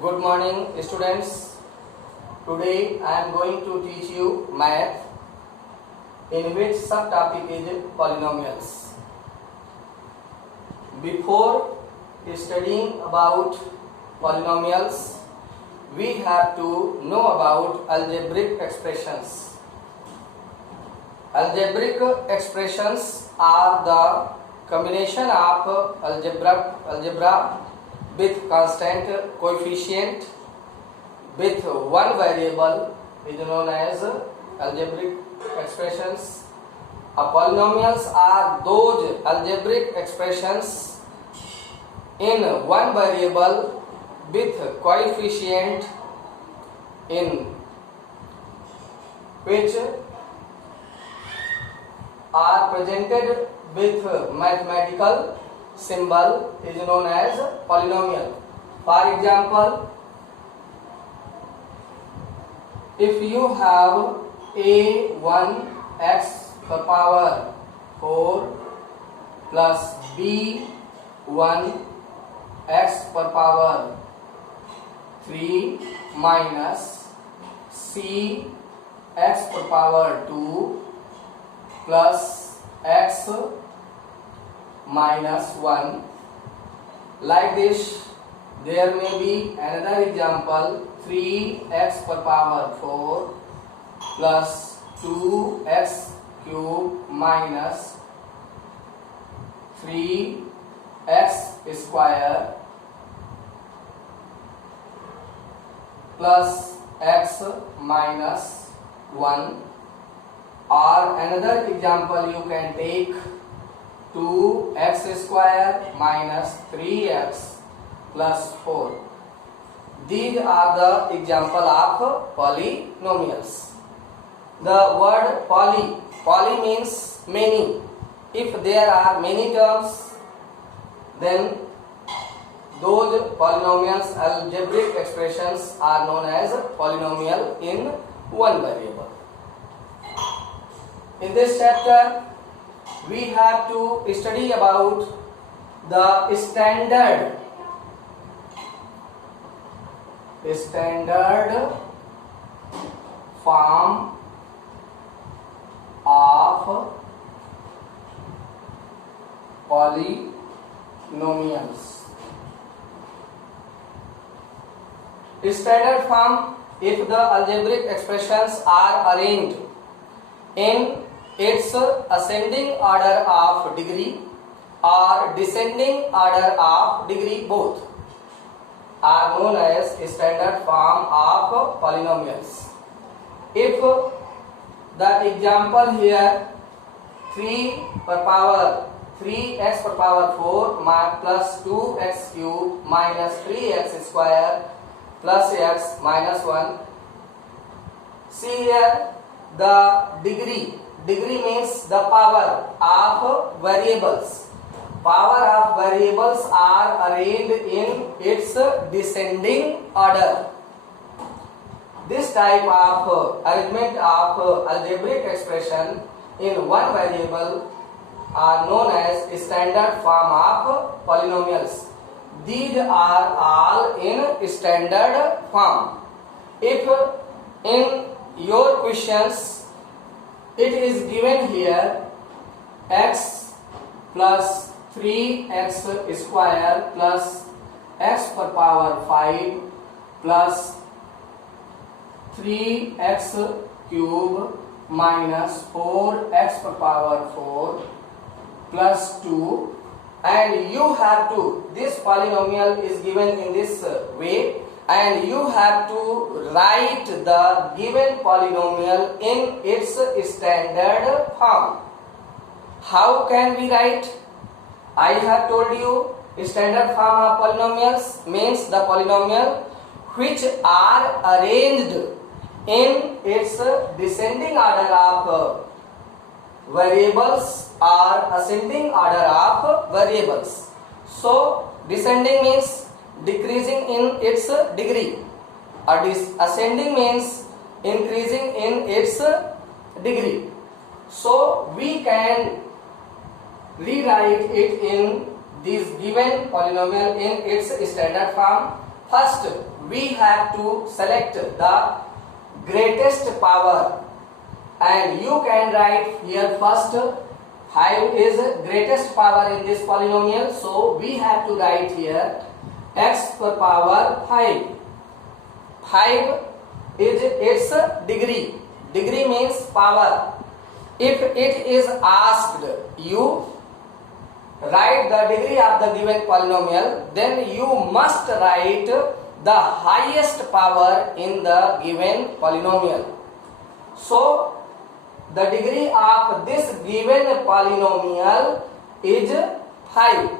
Good morning, students. Today I am going to teach you math, in which subtopic is polynomials. Before studying about polynomials, we have to know about algebraic expressions. Algebraic expressions are the combination of algebra with constant coefficient with one variable is known as algebraic expressions. Polynomials are those algebraic expressions in one variable with coefficient in which are presented with mathematical symbol is known as polynomial. For example, if you have a1x per power 4 plus b1x per power 3 minus cx per power 2 plus x minus 1, like this. There may be another example, 3x per power 4 plus 2x cube minus 3x square plus x minus 1. Or another example you can take 2x square minus 3x plus 4. These are the example of polynomials. The word poly means many. If there are many terms, then those polynomials, algebraic expressions, are known as polynomial in one variable. In this chapter, we have to study about the standard form of polynomials. Standard form, if the algebraic expressions are arranged in its ascending order of degree or descending order of degree, both are known as standard form of polynomials. If the example here 3x per power 4 plus 2x cube minus 3x square plus x minus 1, see here the degree means the power of variables. Power of variables are arranged in its descending order. This type of arrangement of algebraic expression in one variable are known as standard form of polynomials. These are all in standard form. If in your questions it is given here x plus 3x square plus x per power 5 plus 3x cube minus 4x per power 4 plus 2, and you have to, this polynomial is given in this way, and you have to write the given polynomial in its standard form. How can we write? I have told you standard form of polynomials means the polynomial which are arranged in its descending order of variables or ascending order of variables. So descending means decreasing in its degree, or ascending means increasing in its degree. So we can rewrite it in this given polynomial in its standard form. first we have to select the greatest power, and you can write here first 5 is greatest power in this polynomial, so we have to write here x per power 5. 5 is its degree. Degree means power. If it is asked you write the degree of the given polynomial, then you must write the highest power in the given polynomial. So the degree of this given polynomial is 5,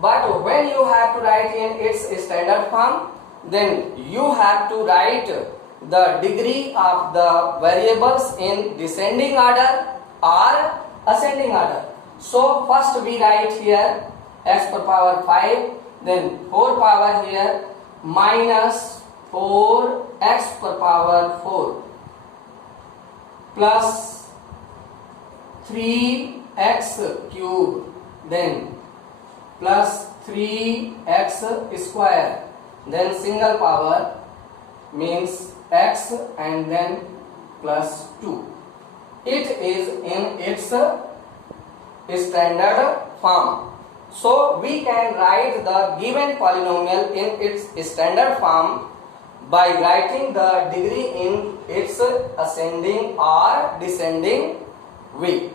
but when you have to write in its standard form, then you have to write the degree of the variables in descending order or ascending order. So first we write here x per power 5, then 4 power here minus 4x per power 4 plus 3x cube, then plus 3x square, then single power means x and then plus 2. It is in its standard form. So we can write the given polynomial in its standard form by writing the degree in its ascending or descending way.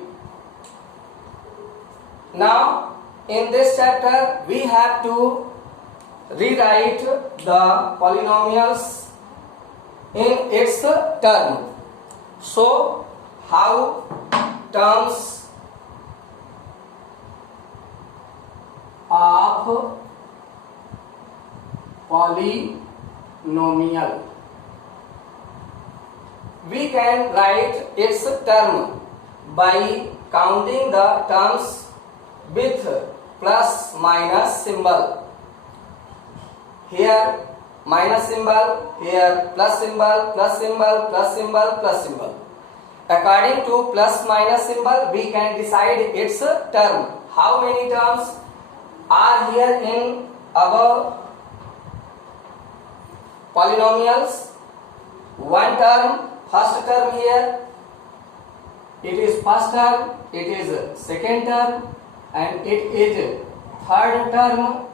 Now in this chapter we have to rewrite the polynomials in its term. So how terms of polynomial, we can write its term by counting the terms with plus minus symbol. Here minus symbol, here plus symbol, plus symbol, plus symbol, plus symbol. According to plus minus symbol, we can decide its term. How many terms are here in our polynomials? One term, first term here, it is first term, it is second term, and it is third term,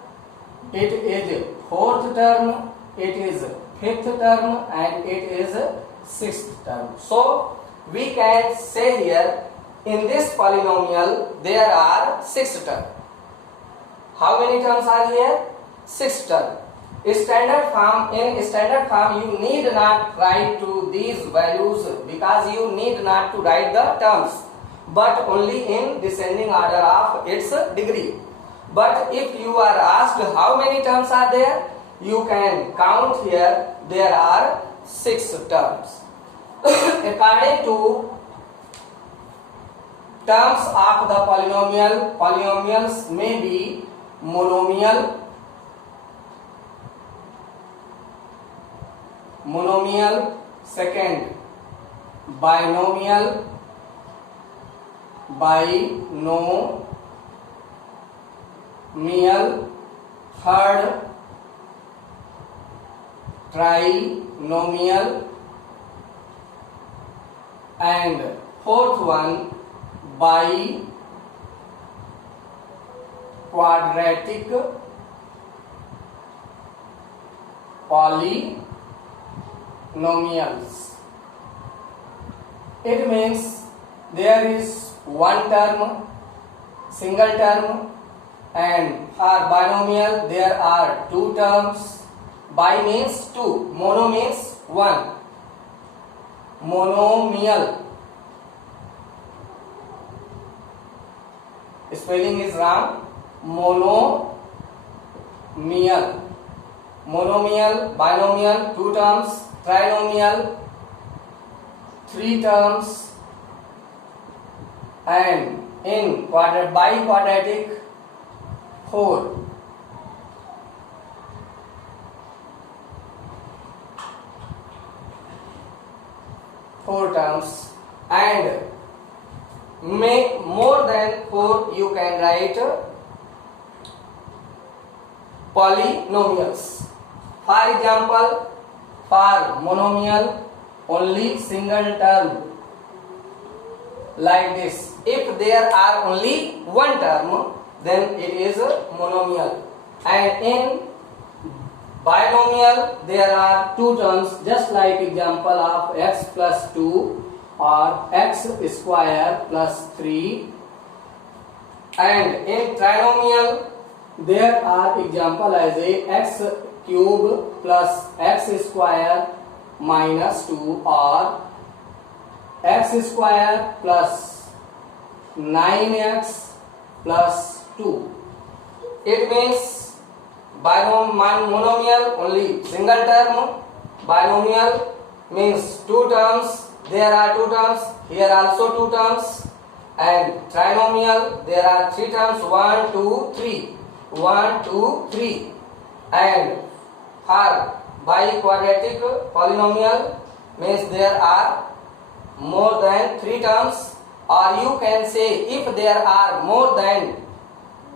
it is fourth term, it is fifth term, and it is sixth term. So we can say here in this polynomial there are 6 terms. How many terms are here? 6 terms. In standard form you need not write to these values because you need not to write the terms, but only in descending order of its degree. But if you are asked how many terms are there, you can count here there are 6 terms. According to terms of the polynomial, polynomials may be monomial, second binomial, third trinomial, and fourth one quadratic polynomials. It means there is one term, single term, and for binomial there are 2 terms. Bi means 2, mono means 1. Monomial, spelling is wrong. Monomial, binomial 2 terms, trinomial 3 terms, and in biquadratic 4. Terms, and make more than 4 you can write polynomials. For example, for monomial only single term like this. If there are only one term, then it is a monomial. And in binomial there are two terms, just like example of x plus 2 or x square plus 3. And in trinomial there are example as a x cube plus x square minus 2 or x square plus 9x plus 2. It means monomial only single term, binomial means two terms, there are two terms, here also two terms, and trinomial there are three terms, 1 2 3, 1 2 3. And for biquadratic polynomial means there are more than three terms, or you can say if there are more than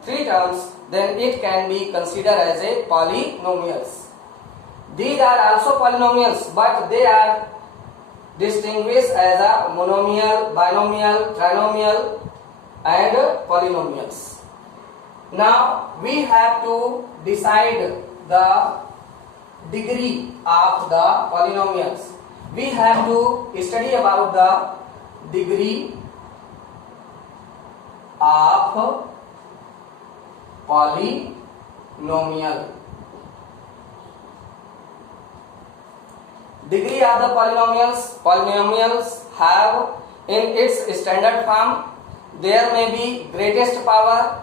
three terms, then it can be considered as a polynomials. These are also polynomials, but they are distinguished as a monomial, binomial, trinomial and polynomials. Now we have to decide the degree of the polynomials. We have to study about the degree of polynomial. Degree of the polynomials have in its standard form, there may be greatest power.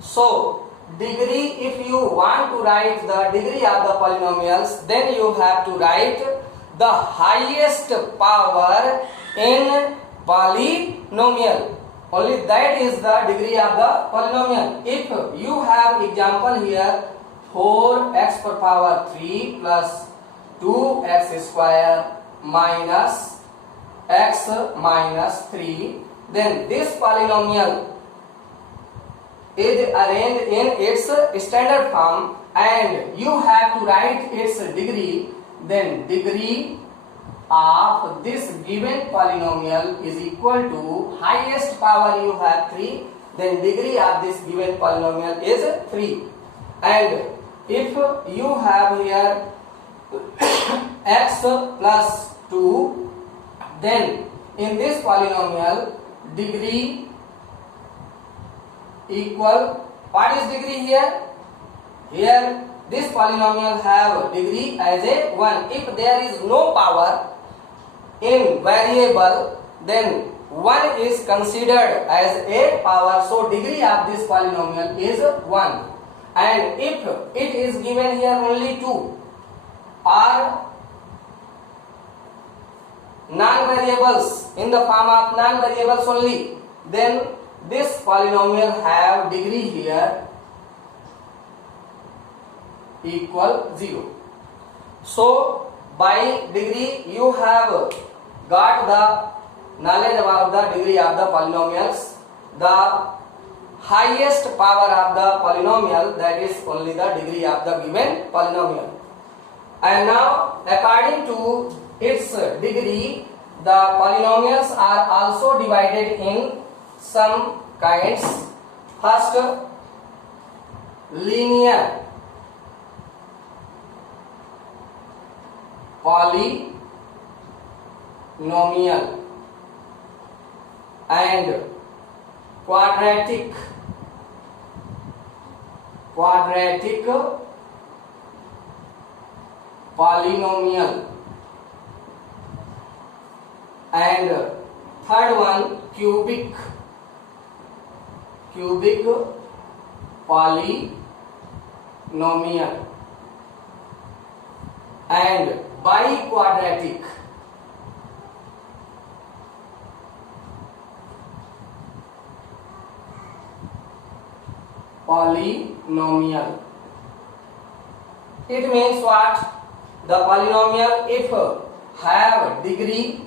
So degree, if you want to write the degree of the polynomials, then you have to write the highest power in polynomial. Only that is the degree of the polynomial. If you have example here 4x per power 3 plus 2x square minus x minus 3, then this polynomial is arranged in its standard form and you have to write its degree. Then degree of this given polynomial is equal to highest power you have 3, then degree of this given polynomial is 3. And if you have here x plus 2, then in this polynomial degree equal, what is degree here? Here this polynomial have degree as a 1. If there is no power in variable, then 1 is considered as a power, so degree of this polynomial is 1. And if it is given here only 2 or non-variables, in the form of non-variables only, then this polynomial have degree here equal 0. So by degree you have got the knowledge about the degree of the polynomials. The highest power of the polynomial, that is only the degree of the given polynomial. And now according to its degree, the polynomials are also divided in some kinds. First, linear polynomial and quadratic polynomial, and third one cubic polynomial and biquadratic polynomial. It means what? The polynomial if have degree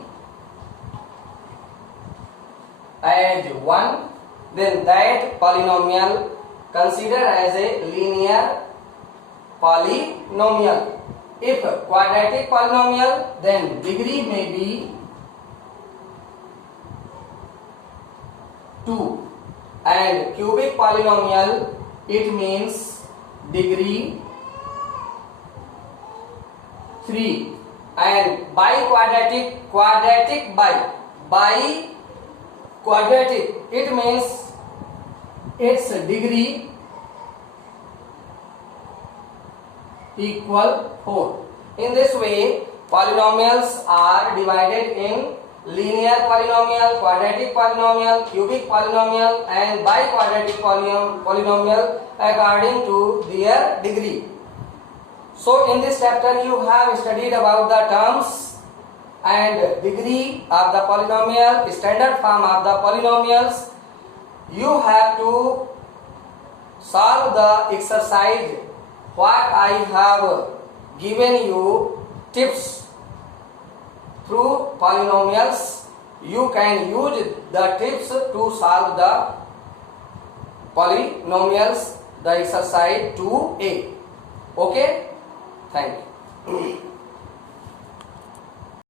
as 1, then that polynomial considered as a linear polynomial. If quadratic polynomial, then degree may be 2, and cubic polynomial, it means degree 3, and biquadratic, quadratic, it means its degree equal 4. In this way, polynomials are divided in linear polynomial, quadratic polynomial, cubic polynomial, and biquadratic polynomial according to their degree. So in this chapter you have studied about the terms and degree of the polynomial, standard form of the polynomials. You have to solve the exercise what I have given you tips through polynomials. You can use the tips to solve the polynomials, the exercise 2a. Okay? Thank you.